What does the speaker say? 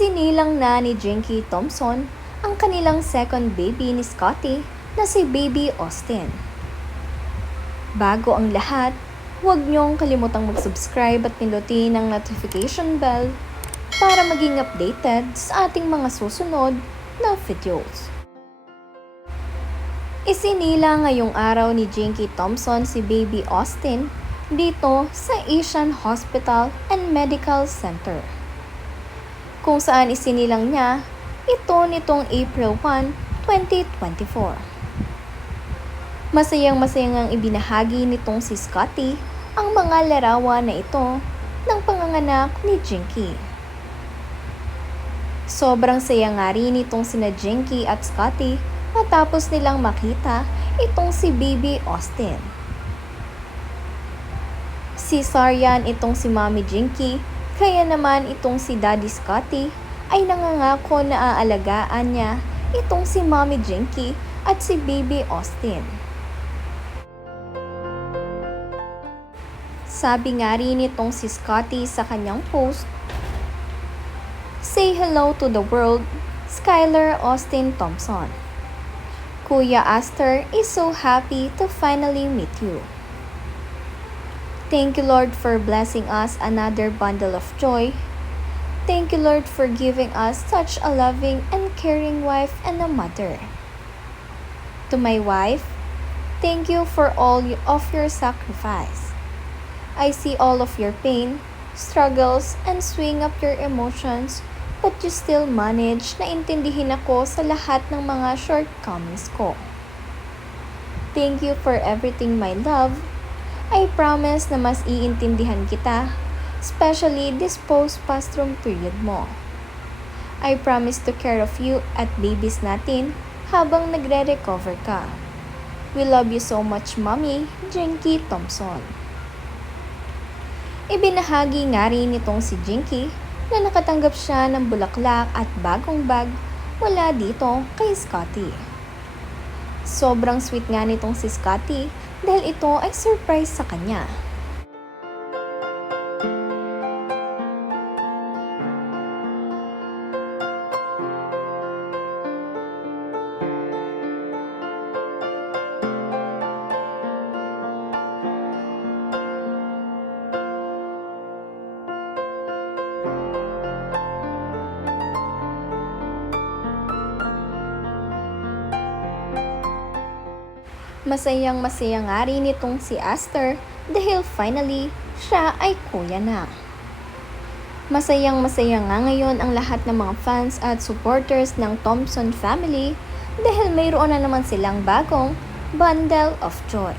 Isinilang na ni Jinky Thompson ang kanilang second baby ni Scotty na si Baby Austin. Bago ang lahat, huwag niyong kalimutang mag-subscribe at pindutin ang notification bell para maging updated sa ating mga susunod na videos. Isinila ngayong araw ni Jinky Thompson si Baby Austin dito sa Asian Hospital and Medical Center, kung saan isinilang niya ito nitong April 1, 2024. Masayang-masayang ang ibinahagi nitong si Scotty ang mga larawan na ito ng panganganak ni Jinky. Sobrang saya nga rin itong sina Jinky at Scotty matapos nilang makita itong si Baby Austin. Cesarean itong si Mommy Jinky, kaya naman itong si Daddy Scotty ay nangangako na aalagaan niya itong si Mommy Jinky at si Baby Austin. Sabi nga rin itong si Scotty sa kanyang post, "Say hello to the world, Skylar Austin Thompson. Kuya Aster is so happy to finally meet you. Thank you, Lord, for blessing us another bundle of joy. Thank you, Lord, for giving us such a loving and caring wife and a mother. To my wife, thank you for all of your sacrifice. I see all of your pain, struggles, and swing up your emotions, but you still manage na intindihin ako sa lahat ng mga shortcomings ko. Thank you for everything, my love. I promise na mas iintindihan kita, especially this postpartum period mo. I promise to care of you at babies natin habang nagre-recover ka. We love you so much, Mommy Jinky Thompson." Ibinahagi nga rin nitong si Jinky na nakatanggap siya ng bulaklak at bagong bag mula dito kay Scotty. Sobrang sweet nga nitong si Scotty dahil ito ay surprise sa kanya. Masayang-masaya nga rin itong si Aster dahil finally, siya ay kuya na. Masayang-masaya nga ngayon ang lahat ng mga fans at supporters ng Thompson family dahil mayroon na naman silang bagong bundle of joy.